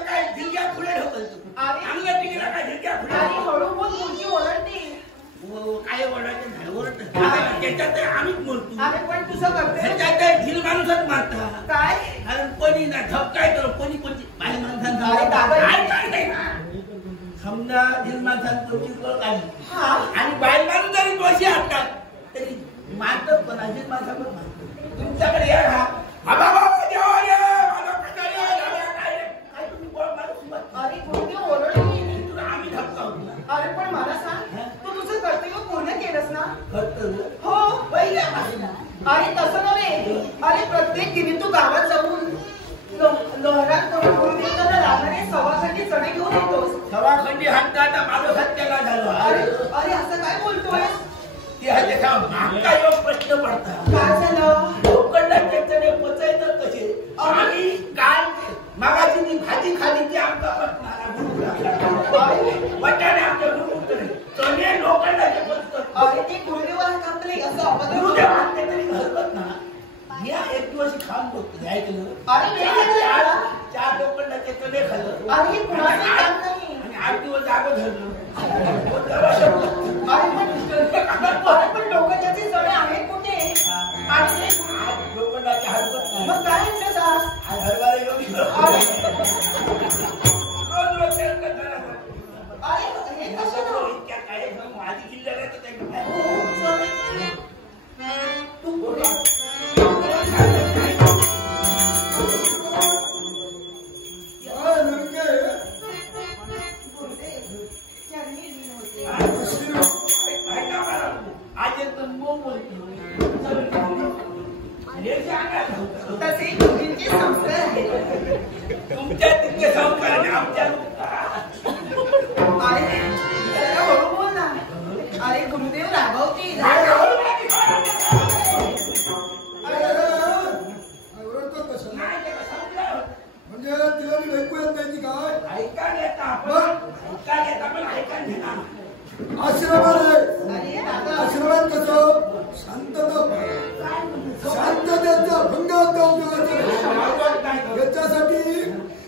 काय ढिलग्या खुले ढकल चांगल्या टिकीला काय ढिलग्या खुले हळू बोल मुलगी ओरडते काय ओरडायचं नाही ओरडत त्याच्यात आम्हीच मरतो अरे पण तुझं करते त्याच्यात ढिल माणूसच मारता काय कारण कोणी ना ठप काय करू कोणी कोणती बाई माणसांना समजा ढिल माणसांनी तुमची कळ आली आणि बाई माणूस जरी दोषी असतात तरी मारतात पण ढिल माणसा पण मारतात तुमच्याकडे या अरे कोणती ओरडली आम्ही धपका अरे पण मला सांग तू तुझं कर्तव्य पूर्ण केलंस ना कर्तव्य हो पहिल्यापासून अरे तसं नव्हे अरे प्रत्येक दिनी तू गावात जाऊन लहरात करून गुरुदेवाला लागणारे सवाखंडी चणे घेऊन येतोस सवाखंडी हात आता माझं सत्याला झालं अरे असं काय बोलतोय त्याचा मागचा योग प्रश्न पडतात काय झालं लोखंडाचे चणे पचायचं कसे आणि काय मागाची ती भाजी खाली ती आमचा पटणारा वाटाणे आमच्या गुरुकुल चणे लोखंडाचे पचतात अरे ते गुरुदेवाला काम नाही असं गुरुदेव आणते तरी हरकत ना या एक दिवस खाऊन बघतो ऐकलं अरे चार लोखंडाचे चणे खाल्लं अरे हे कुणाचं काम नाही आणि 8 दिवस जागं धरलं अरे पण लोखंडाचे चणे आहेत कुठे आणि लोखंडाचे हरकत नाही मग काय दास हरभरे घेऊन रोज अरे हे कसं इतक्या काय आधी जिल्ह्याला तू बोला तसे गुरुजींचे संस्कार आहेत तुमच्या तितके संस्कार आमच्या अरे जरा हळू बोल ना अरे गुरुदेव रागवतील म्हणजे तिला मी ऐकू येत नाही ती काय ऐकायला येता पण ऐकायला घेणार आश्रमात आहे अरे आश्रमात कसं शांततेचा भंग होता याच्यासाठी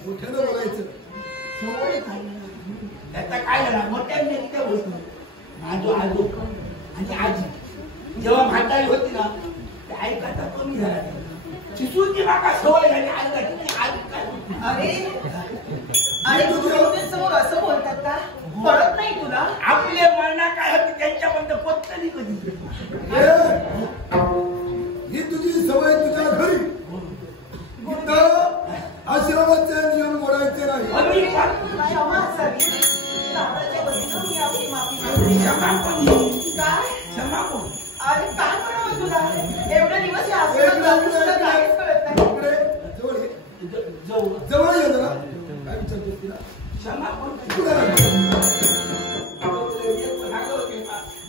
मोठ्यानं बोलायचं त्याचा काय झाला मोठ्यांनी तिथे बोलतो माझो आजो आणि आजी जेव्हा म्हातारी होती ना ते ऐकायचा कमी झाला शिशूची माका सवय झाली आज अरे अरे गुरुदेव समोर असं बोलतात का कळत नाही तुला आपले मरणा काय होती त्यांच्याबद्दल पोचली कधी ही तुझी सवय तुझ्या घरी आश्रमाचे नियम मोडायचे नाही क्षमा असावी दादाच्या वतीनं मी आपली माफी मागते क्षमा कोण काय क्षमा कोण अरे काय म्हणावं तुला एवढे दिवस या आश्रमात तुला काहीच कळत नाही जवळ ये जरा काय विचारतो तिला क्षमा कोण तुला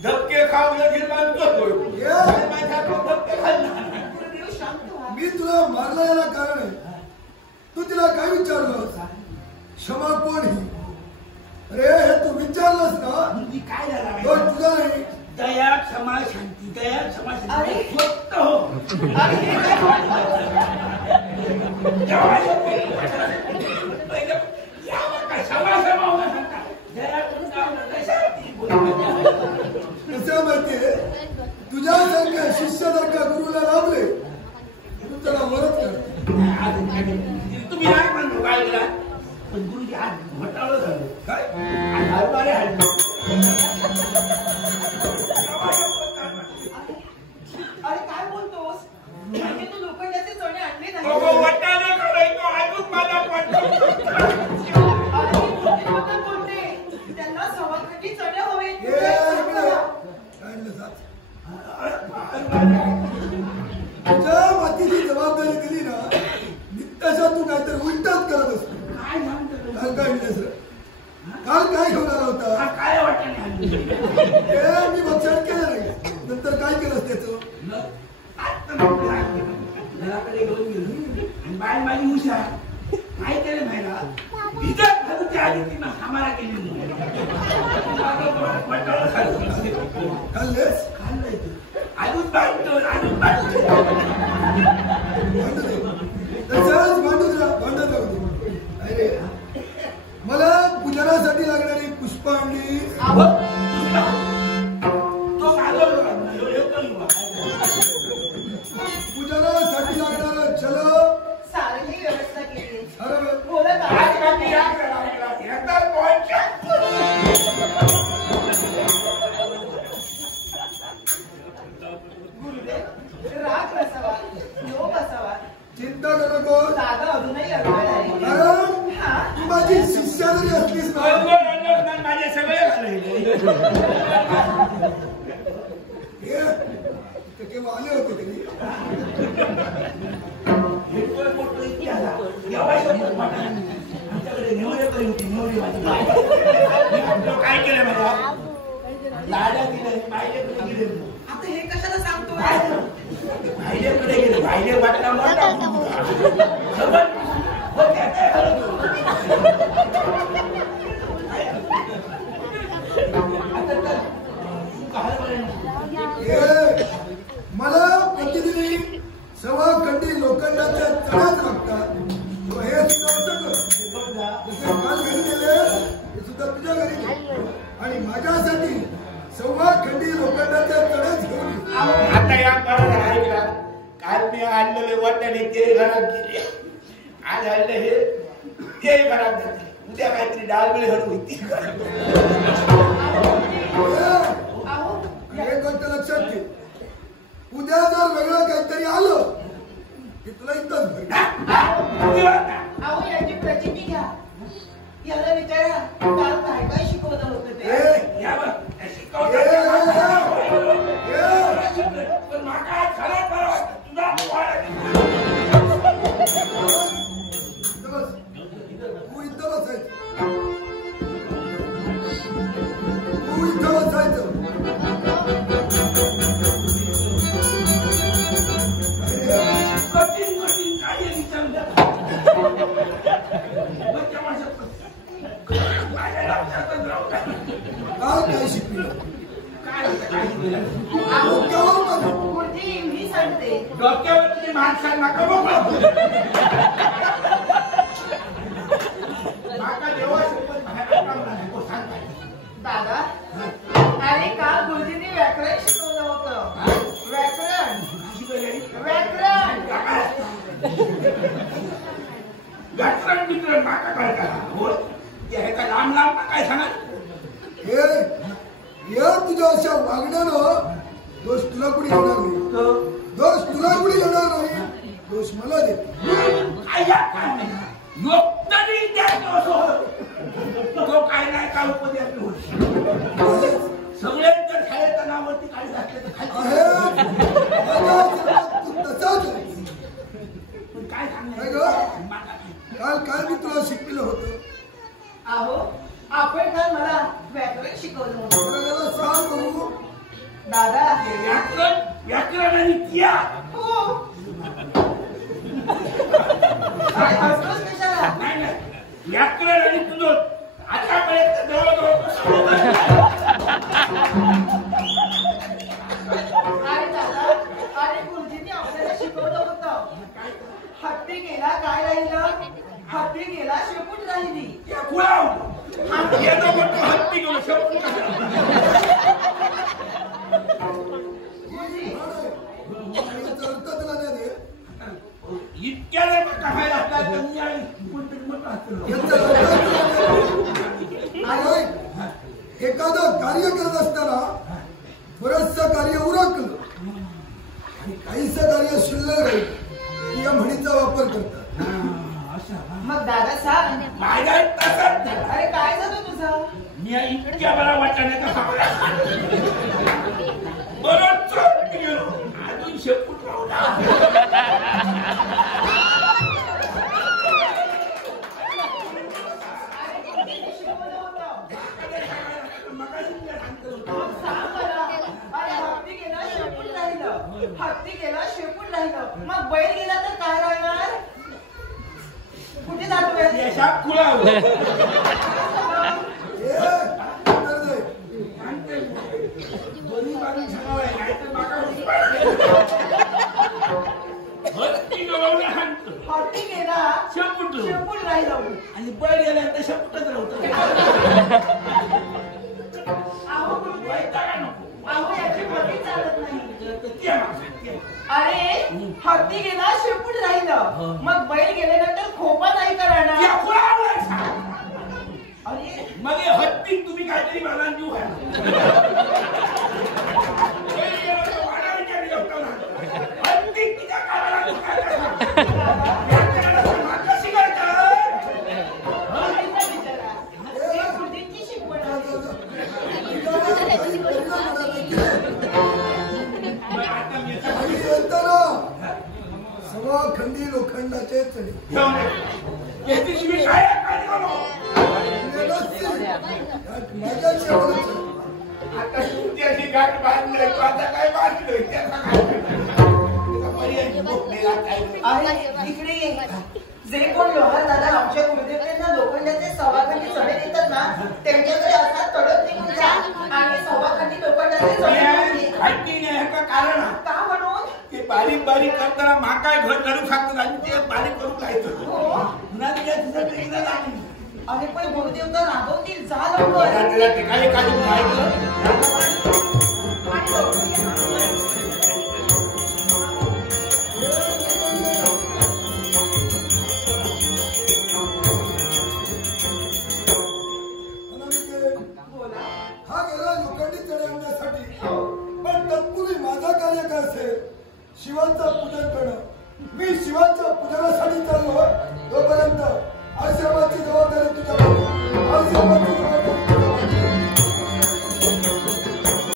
धक्के खाऊन निर्माण करतोय धक्के खाल्ला गुरुदेव शांत व्हा मी तुला मारला याला कारण आहे तू तिला काय विचारलं क्षमा कोण ही अरे हे तू विचारलंस ना म्हणजे काय झाला तो तुझा नाही दया क्षमा शांती दया क्षमा अरे. शांती स्वस्त हो अरे हे काय कसं माहितीये तुझ्यासारख्या शिष्यासारख्या गुरुला लाभले तू त्याला मदत कर तुम्ही काय म्हणतो काय केला पण गुरुजी आज घोटाळं झालं काय हरभरे हल्ले अरे काय बोलतोस म्हणजे तू लोखंडाचे चणे आणले नाही वाटाणे करायचो अजून मला अरे मी गुरुजींबद्दल बोलते त्यांना सवाखंडी चणे हवे तुझ्या मातीची जबाबदारी दिली ना नित्याशा तू काहीतरी उलटाच करत असतो काय सांगतो काल काय विचार काल काय घेऊन आला होता काय वाटाणे मी भक्षण केलं नाही नंतर काय केलंस त्याचं घराकडे घेऊन गेलो आणि बाय माझी हुशार काय केलं नाही ना भिजत घालूच्या आधी तिनं हमारा केली खाल्लेस खाल्लंय अजून बांधतो अजून बांधतो भांडत भांडत राहू दे अरे चिंता करू नको. दादा अजूनही लग्न आहे. कारण हा. तू माझी शिष्या जरी असलीस ना, माझे सगळे हे ते केव्हा आले होते तरी. मोठं इतिहास आमच्याकडे नेवरेकरी होती. नेवरी माझी काय केलं मला लाड्या दिलं बायलेकडे गेले. आता हे कशाला सांगतो? बायलेकडे गेले. बायले वाटला मोठा मला प्रतिदिनी सव्वा खंडी लोखंडाच्या चढाच लागतात. हे सुद्धा होतं जसे काल घरी गेले हे सुद्धा तुझ्या घरी गेले. आणि माझ्यासाठी सव्वा खंडी लोखंडाच्या चढाच घेऊन आता या घरात ऐकला. काल मी आणलेले वाट्याने ते घरात गेले. आज आणलं हे घरात जाते. उद्या काहीतरी डाळबिळी हळू होती. हे गोष्ट लक्षात ठेव. उद्या जर वेगळं काहीतरी आलं की तुला इथंच अहो याची प्रचिती घ्या. याला विचारा काल काय काय शिकवलं होतं ते. तू इथं बसायचं. तू इथं बसायचं. काल काय शिकलं? गुरुजी मी सांगते. डोक्यावरती माणसांना नका बघू. दादा अरे काल गुरुजींनी व्याकरण शिकवलं होतं. व्याकरण व्याकरण विकरण माका काय करा का लांब लांब काय सांगा. हे तुझ्या अशा वागण्यानं दोष तुला कुणी येणार नाही. दोष तुला कुणी येणार नाही. दोष मला दे. लोक तरी तो काय नाही का उपदेश सगळे जर शाळेच्या नावावरती काढत असले तर काय सांगायचं. काल काय मी तुला शिकलेलं होतं. अहो आपण काल मला व्याकरण शिकवलं होतं. सांग बघू. दादा व्याकरण आणि किया. हो काय हसतोस कशाला? नाही व्याकरण आणि तुझं आतापर्यंत अरे दादा अरे गुरुजींनी आपल्याला शिकवलं होतं. हत्ती गेला काय राहिलं? हत्ती गेला शेपूट राहिली. हत्ती घेऊन शेपूट इतक्या नाही मग खायला एखादं कार्य करत असताना बरंचसं कार्य उरकलं आणि काहीसं कार्य शिल्लक राहील या म्हणीचा वापर करतात. मग दादा सांग. अरे काय झालं तुझं? मी इतक्या बरा वाटण्या कसा बरंच गेलो अजून शेपूट राहू. हत्ती गेला शेपूट राहिलं. मग बैल गेला तर काय राहणार? कुठे जातोय? दोन्ही बाजू हत्ती गेला शेपूट राहिलं आणि बैल गेल्यानंतर शेपूटच राहतं. अहो याची गती चालत नाही. अरे हत्ती गेला शेपूट राहिलं. मग बैल गेल्यानंतर खोपा नाही करणार. अरे मग हत्ती तुम्ही काहीतरी मला देऊ हत्ती तिच्या काळाला लोखंडाचेच आहे. याच्याशिवाय काय काय करू? माझ्या शेवटच आता तुमच्याशी गाठ बांधलंय तू आता काय बांधलंय त्याचा काय पर्याय मोकळेला काय अरे इकडे ये. जे कोण लोहार दादा आमच्या गुरुदेवतेंना लोखंडाचे सव्वाखंडी चढे देतात ना त्यांच्याकडे असा तडक निघून जा आणि सव्वाखंडी लोखंडाचे चढे हट्टी नाही का कारण का म्हणून ते बारीक बारीक करताना माकाय घर करू शकतात आणि ते बारीक करून जायचं पुन्हा तिच्या तिथं ट्रेनला लागली. अरे पण गुरुदेव तर रागवतील जा लवकर. त्याला ठिकाणी काढून जायचं आणि लवकर ये. बोला. हा गेला लोखंडी चढे आणण्यासाठी. पण तत्पूर्वी माझा कार्य काय असेल? शिवाचं पूजन करणं. मी शिवाच्या पूजनासाठी चाललो तोपर्यंत